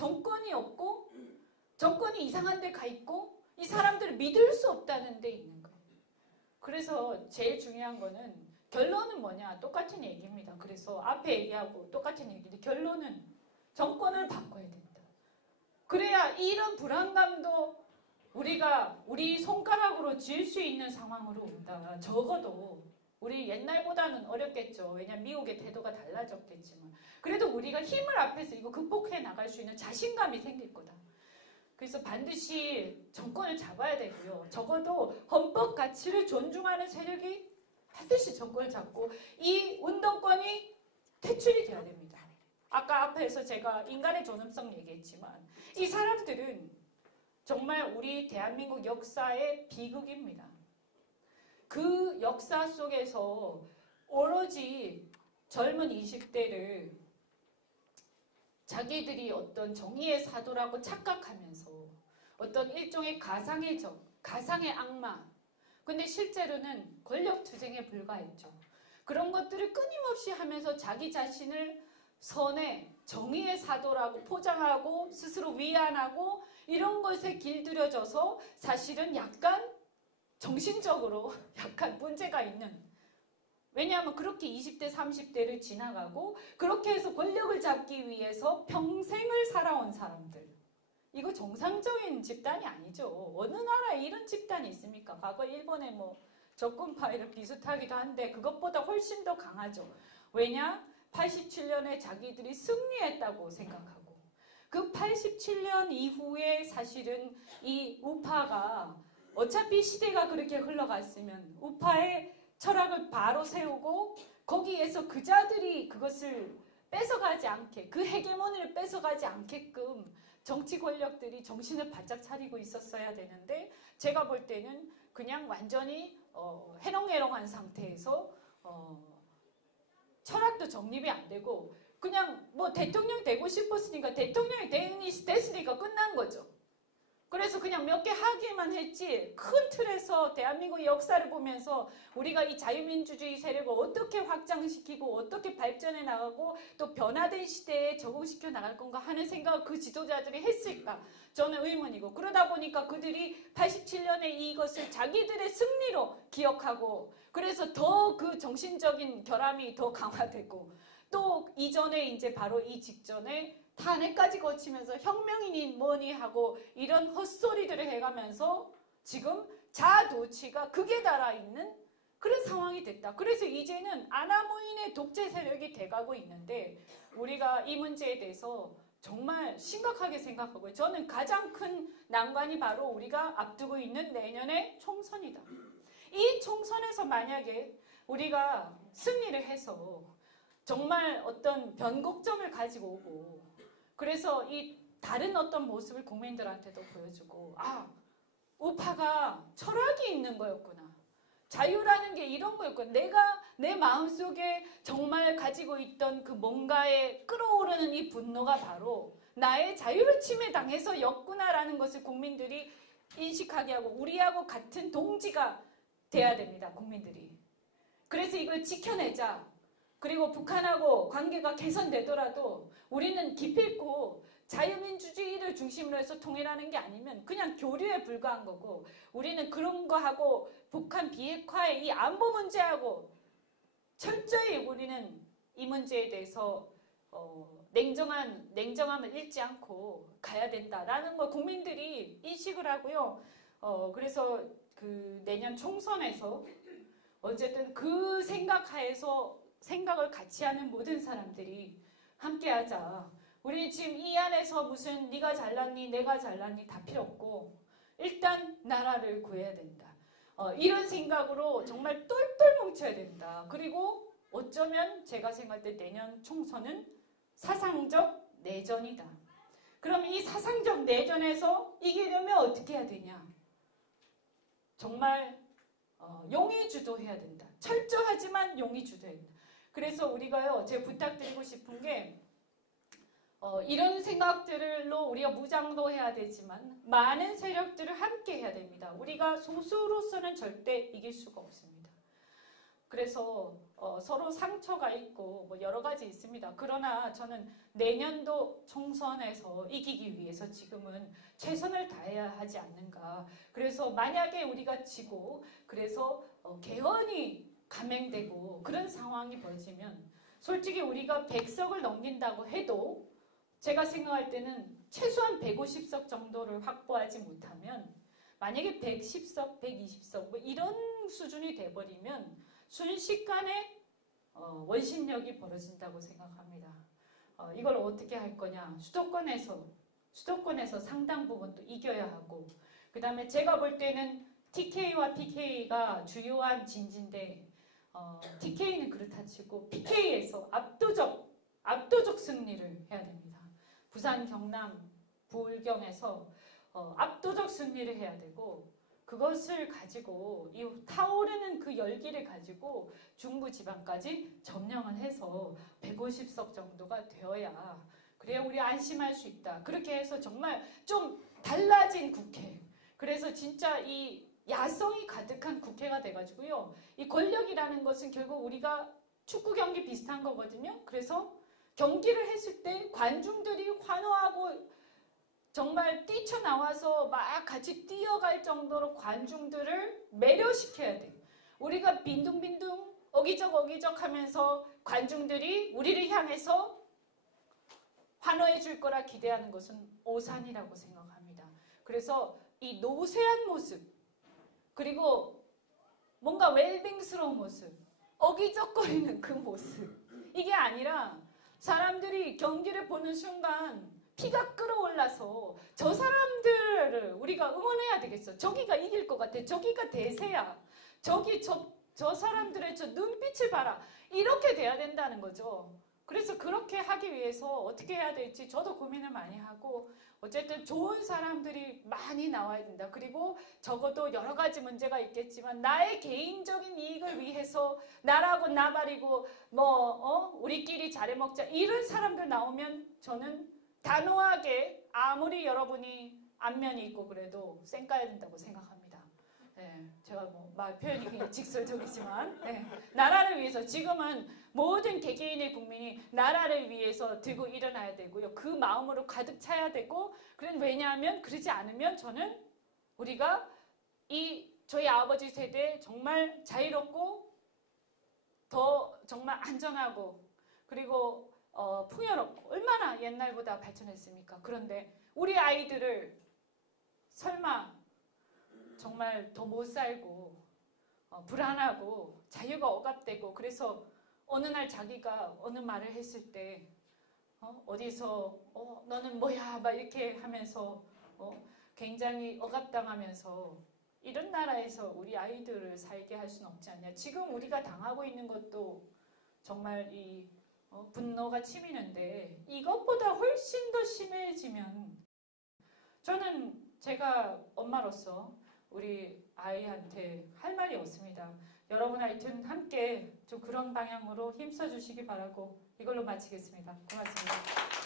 정권이 없고 정권이 이상한 데 가 있고 이 사람들을 믿을 수 없다는 데 있는 거예요. 그래서 제일 중요한 거는 결론은 뭐냐? 똑같은 얘기입니다. 그래서 앞에 얘기하고 똑같은 얘기인데 결론은 정권을 바꿔야 된다. 그래야 이런 불안감도 우리가 우리 손가락으로 지을 수 있는 상황으로 온다. 적어도 우리 옛날보다는 어렵겠죠. 왜냐하면 미국의 태도가 달라졌겠지만 그래도 우리가 힘을 앞에서 이거 극복해 나갈 수 있는 자신감이 생길 거다. 그래서 반드시 정권을 잡아야 되고요. 적어도 헌법 가치를 존중하는 세력이 반드시 정권을 잡고 이 운동권이 퇴출이 돼야 됩니다. 아까 앞에서 제가 인간의 존엄성 얘기했지만 이 사람들은 정말 우리 대한민국 역사의 비극입니다. 그 역사 속에서 오로지 젊은 20대를 자기들이 어떤 정의의 사도라고 착각하면서 어떤 일종의 가상의 적, 가상의 악마, 근데 실제로는 권력투쟁에 불과했죠. 그런 것들을 끊임없이 하면서 자기 자신을 선의 정의의 사도라고 포장하고 스스로 위안하고 이런 것에 길들여져서 사실은 약간 정신적으로 약간 문제가 있는, 왜냐하면 그렇게 20대 30대를 지나가고 그렇게 해서 권력을 잡기 위해서 평생을 살아온 사람들, 이거 정상적인 집단이 아니죠. 어느 나라에 이런 집단이 있습니까? 과거 일본의 뭐 적군파 이런 비슷하기도 한데 그것보다 훨씬 더 강하죠. 왜냐? 87년에 자기들이 승리했다고 생각하고 그 87년 이후에 사실은 이 우파가 어차피 시대가 그렇게 흘러갔으면 우파의 철학을 바로 세우고 거기에서 그자들이 그것을 뺏어가지 않게, 그 헤게모니를 뺏어가지 않게끔 정치 권력들이 정신을 바짝 차리고 있었어야 되는데 제가 볼 때는 그냥 완전히 해롱해롱한 상태에서 철학도 정립이 안 되고 그냥 뭐 대통령 되고 싶었으니까 대통령이 됐으니까 끝난 거죠. 그래서 그냥 몇 개 하기만 했지 큰 틀에서 대한민국의 역사를 보면서 우리가 이 자유민주주의 세력을 어떻게 확장시키고 어떻게 발전해 나가고 또 변화된 시대에 적응시켜 나갈 건가 하는 생각을 그 지도자들이 했을까? 저는 의문이고 그러다 보니까 그들이 87년에 이것을 자기들의 승리로 기억하고 그래서 더 그 정신적인 결함이 더 강화되고 또 이전에 이제 바로 이 직전에 탄핵까지 거치면서 혁명이니 뭐니 하고 이런 헛소리들을 해가면서 지금 자아도취가 극에 달아있는 그런 상황이 됐다. 그래서 이제는 아나무인의 독재 세력이 돼가고 있는데 우리가 이 문제에 대해서 정말 심각하게 생각하고 저는 가장 큰 난관이 바로 우리가 앞두고 있는 내년의 총선이다. 이 총선에서 만약에 우리가 승리를 해서 정말 어떤 변곡점을 가지고 오고 그래서 이 다른 어떤 모습을 국민들한테도 보여주고 우파가 철학이 있는 거였구나. 자유라는 게 이런 거였구나. 내가 내 마음속에 정말 가지고 있던 그 뭔가에 끌어오르는 이 분노가 바로 나의 자유를 침해당해서였구나라는 것을 국민들이 인식하게 하고 우리하고 같은 동지가 돼야 됩니다. 국민들이. 그래서 이걸 지켜내자. 그리고 북한하고 관계가 개선되더라도 우리는 기필코 자유민주주의를 중심으로 해서 통일하는 게 아니면 그냥 교류에 불과한 거고 우리는 그런 거하고 북한 비핵화의 이 안보 문제하고 철저히 우리는 이 문제에 대해서 냉정함을 잃지 않고 가야 된다라는 걸 국민들이 인식을 하고요. 그래서 그 내년 총선에서 어쨌든 그 생각하에서 생각을 같이 하는 모든 사람들이 함께하자. 우리 지금 이 안에서 무슨 네가 잘났니 내가 잘났니 다 필요 없고 일단 나라를 구해야 된다. 이런 생각으로 정말 똘똘 뭉쳐야 된다. 그리고 어쩌면 제가 생각할 때 내년 총선은 사상적 내전이다. 그럼 이 사상적 내전에서 이기려면 어떻게 해야 되냐? 정말 용의 주도해야 된다. 철저하지만 용의 주도해야 된다. 그래서 우리가요, 제가 부탁드리고 싶은 게 이런 생각들로 우리가 무장도 해야 되지만 많은 세력들을 함께 해야 됩니다. 우리가 소수로서는 절대 이길 수가 없습니다. 그래서 서로 상처가 있고 뭐 여러 가지 있습니다. 그러나 저는 내년도 총선에서 이기기 위해서 지금은 최선을 다해야 하지 않는가. 그래서 만약에 우리가 지고 그래서 개헌이 감행되고 그런 상황이 벌어지면 솔직히 우리가 100석을 넘긴다고 해도 제가 생각할 때는 최소한 150석 정도를 확보하지 못하면 만약에 110석, 120석 뭐 이런 수준이 돼버리면 순식간에 원심력이 벌어진다고 생각합니다. 이걸 어떻게 할 거냐. 수도권에서 상당 부분 또 이겨야 하고 그 다음에 제가 볼 때는 TK와 PK가 주요한 진지인데 TK는 그렇다 치고 PK에서 압도적 승리를 해야 됩니다. 부산, 경남, 부울경에서 압도적 승리를 해야 되고 그것을 가지고 이 타오르는 그 열기를 가지고 중부지방까지 점령을 해서 150석 정도가 되어야 그래야 우리 안심할 수 있다. 그렇게 해서 정말 좀 달라진 국회. 그래서 진짜 이 야성이 가득한 국회가 돼가지고요. 이 권력이라는 것은 결국 우리가 축구 경기 비슷한 거거든요. 그래서 경기를 했을 때 관중들이 환호하고 정말 뛰쳐나와서 막 같이 뛰어갈 정도로 관중들을 매료시켜야 돼. 우리가 빈둥빈둥 어기적 하면서 관중들이 우리를 향해서 환호해 줄 거라 기대하는 것은 오산이라고 생각합니다. 그래서 이 노쇠한 모습 그리고 뭔가 웰빙스러운 모습 어기적거리는 그 모습 이게 아니라 사람들이 경기를 보는 순간 피가 끓어올라서 저 사람들을 우리가 응원해야 되겠어. 저기가 이길 것 같아. 저기가 대세야. 저 사람들의 저 눈빛을 봐라. 이렇게 돼야 된다는 거죠. 그래서 그렇게 하기 위해서 어떻게 해야 될지 저도 고민을 많이 하고 어쨌든 좋은 사람들이 많이 나와야 된다. 그리고 적어도 여러 가지 문제가 있겠지만 나의 개인적인 이익을 위해서 나라고 나발이고 우리끼리 잘해먹자 이런 사람들 나오면 저는 단호하게 아무리 여러분이 안면이 있고 그래도 쌩까야 된다고 생각합니다. 네, 제가 말 표현이 굉장히 직설적이지만 나라를 위해서 지금은 모든 개개인의 국민이 나라를 위해서 들고 일어나야 되고요. 그 마음으로 가득 차야 되고 왜냐하면 그러지 않으면 저는 우리가 저희 아버지 세대 정말 자유롭고 더 정말 안전하고 그리고 풍요롭고 얼마나 옛날보다 발전했습니까? 그런데 우리 아이들을 설마 정말 더 못 살고 불안하고 자유가 억압되고 그래서 어느 날 자기가 어느 말을 했을 때 어디서 너는 뭐야 막 이렇게 하면서 굉장히 억압당하면서 이런 나라에서 우리 아이들을 살게 할 수는 없지 않냐. 지금 우리가 당하고 있는 것도 정말 이 분노가 치미는데 이것보다 훨씬 더 심해지면 저는 제가 엄마로서 우리 아이한테 할 말이 없습니다. 여러분 하여튼 함께 좀 그런 방향으로 힘써 주시기 바라고 이걸로 마치겠습니다. 고맙습니다.